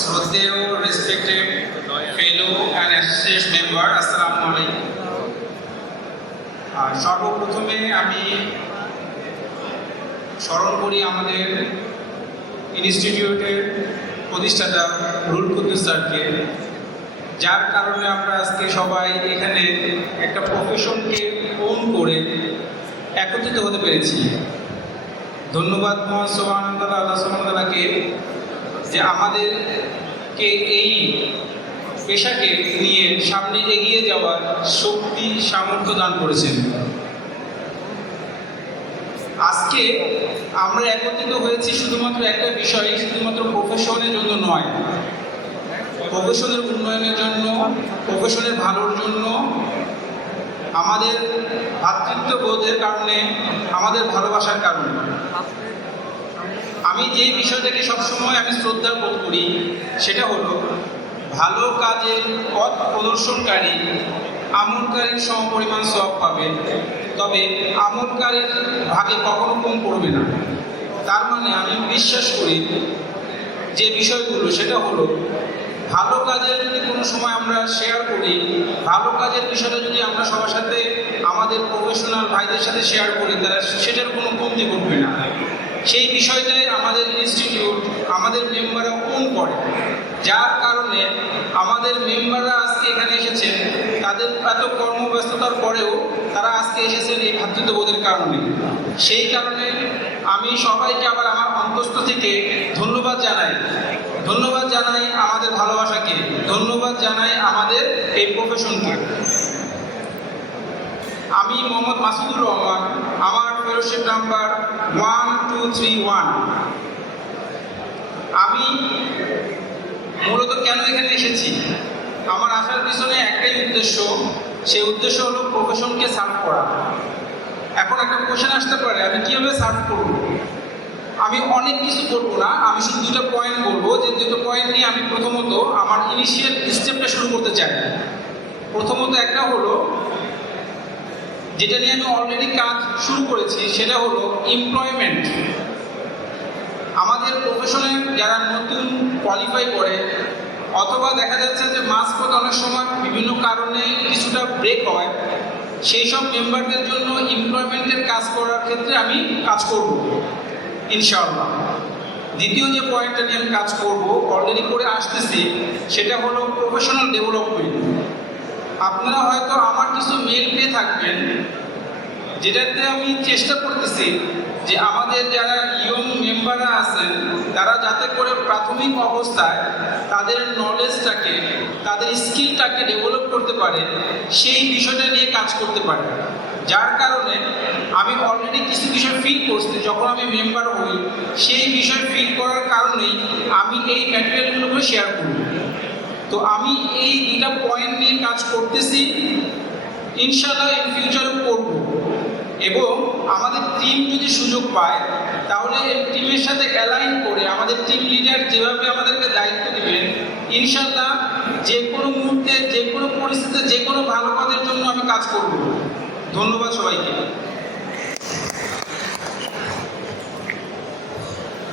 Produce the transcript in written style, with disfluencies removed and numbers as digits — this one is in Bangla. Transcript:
শ্রদ্ধেয় respected fellow and associate member, আসসালামু আলাইকুম। সর্বপ্রথমে আমি স্মরণ করি আমাদের ইনস্টিটিউটের প্রতিষ্ঠাতা রুহুল কুদ্দুস স্যারকে, যার কারণে আমরা আজকে সবাই এখানে একটা প্রফেশনকে ওন করে একত্রিত হতে পেরেছি। ধন্যবাদ মহান সুবহানাহু ওয়া তাআলা, আল্লাহ সুবহানাহু ওয়া তাআলাকে, যে আমাদেরকে এই পেশাকে নিয়ে সামনে এগিয়ে যাওয়ার শক্তি সামর্থ্য দান করেছেন। আজকে আমরা একত্রিত হয়েছি শুধুমাত্র একটা বিষয়, শুধুমাত্র প্রফেশনের জন্য নয়, প্রফেশনের উন্নয়নের জন্য, প্রফেশনের ভালোর জন্য, আমাদের ভ্রাতৃত্ববোধের কারণে, আমাদের ভালোবাসার কারণে। আমি যে বিষয়টাকে সবসময় আমি শ্রদ্ধা বোধ করি সেটা হলো ভালো কাজের পথ প্রদর্শনকারী আমলকারীর সমপরিমাণ সওয়াব পাবে, তবে আমলকারীর ভাগে কখনো কম পড়বে না। তার মানে আমি বিশ্বাস করি যে বিষয়গুলো, সেটা হলো ভালো কাজের যদি কোনো সময় আমরা শেয়ার করি, ভালো কাজের বিষয়টা যদি আমরা সবার সাথে, আমাদের প্রফেশনাল ভাইদের সাথে শেয়ার করি, তারা সেটার কোনো কমতি করবে না। সেই বিষয়টাই আমাদের ইনস্টিটিউট, আমাদের মেম্বাররা ওন করে, যার কারণে আমাদের মেম্বাররা আজকে এখানে এসেছেন। তাদের এত কর্মব্যস্ততার পরেও তারা আজকে এসেছেন এই ভ্রাতৃত্ববোধের কারণে। সেই কারণে আমি সবাইকে আবার আমার অন্তঃস্থ থেকে ধন্যবাদ জানাই। ধন্যবাদ জানাই আমাদের ভালোবাসাকে, ধন্যবাদ জানাই আমাদের এই প্রফেশনকে। আমি মোহাম্মদ মাসুদুর রহমান, আমার ফেলোশিপ নাম্বার 1231। আমি মূলত কেন এখানে এসেছি, আমার আসার পিছনে একটাই উদ্দেশ্য, সেই উদ্দেশ্য হলো প্রফেশনকে সার্ভ করা। এখন একটা কোশ্চেন আসতে পারে, আমি কীভাবে সার্ভ করব? আমি অনেক কিছু করবো না, আমি শুধু দুটো পয়েন্ট বলবো, যে দুটো পয়েন্ট নিয়ে আমি প্রথমত আমার ইনিশিয়াল স্টেপটা শুরু করতে চাই। প্রথমত একটা হলো, যেটা নিয়ে আমি অলরেডি কাজ শুরু করেছি, সেটা হলো এমপ্লয়মেন্ট। আমাদের প্রফেশনে যারা নতুন কোয়ালিফাই করে, অথবা দেখা যাচ্ছে যে মাঝপথে অনেক সময় বিভিন্ন কারণে কিছুটা ব্রেক হয়, সেই সব মেম্বারদের জন্য এমপ্লয়মেন্টের কাজ করার ক্ষেত্রে আমি কাজ করব ইনশাআল্লাহ। দ্বিতীয় যে পয়েন্টটা নিয়ে আমি কাজ করব, অলরেডি করে আসতেছি, সেটা হলো প্রফেশনাল ডেভেলপমেন্ট। আপনারা হয়তো আমার কিছু মেল পেয়ে থাকবেন, যেটাতে আমি চেষ্টা করতেছি যে আমাদের যারা ইয়ং মেম্বাররা আছেন, তারা যাতে করে প্রাথমিক অবস্থায় তাদের নলেজটাকে, তাদের স্কিলটাকে ডেভেলপ করতে পারে, সেই বিষয়টা নিয়ে কাজ করতে পারে। যার কারণে আমি অলরেডি কিছু বিষয় ফিল করছি, যখন আমি মেম্বার হই, সেই বিষয় ফিল করার কারণেই আমি এই ম্যাটেরিয়ালগুলোকে শেয়ার করি। তো আমি এই দুটা পয়েন্ট নিয়ে কাজ করতেছি, ইনশাআল্লাহ ইন ফিউচারেও করব। এবং আমাদের টিম যদি সুযোগ পায়, তাহলে এই টিমের সাথে অ্যালাইন করে আমাদের টিম লিডার যেভাবে আমাদেরকে দায়িত্ব দেবেন, ইনশাআল্লাহ যে কোনো মুহূর্তে, যে কোনো পরিস্থিতিতে, যে কোনো ভালো কাজের জন্য আমি কাজ করব। ধন্যবাদ সবাইকে।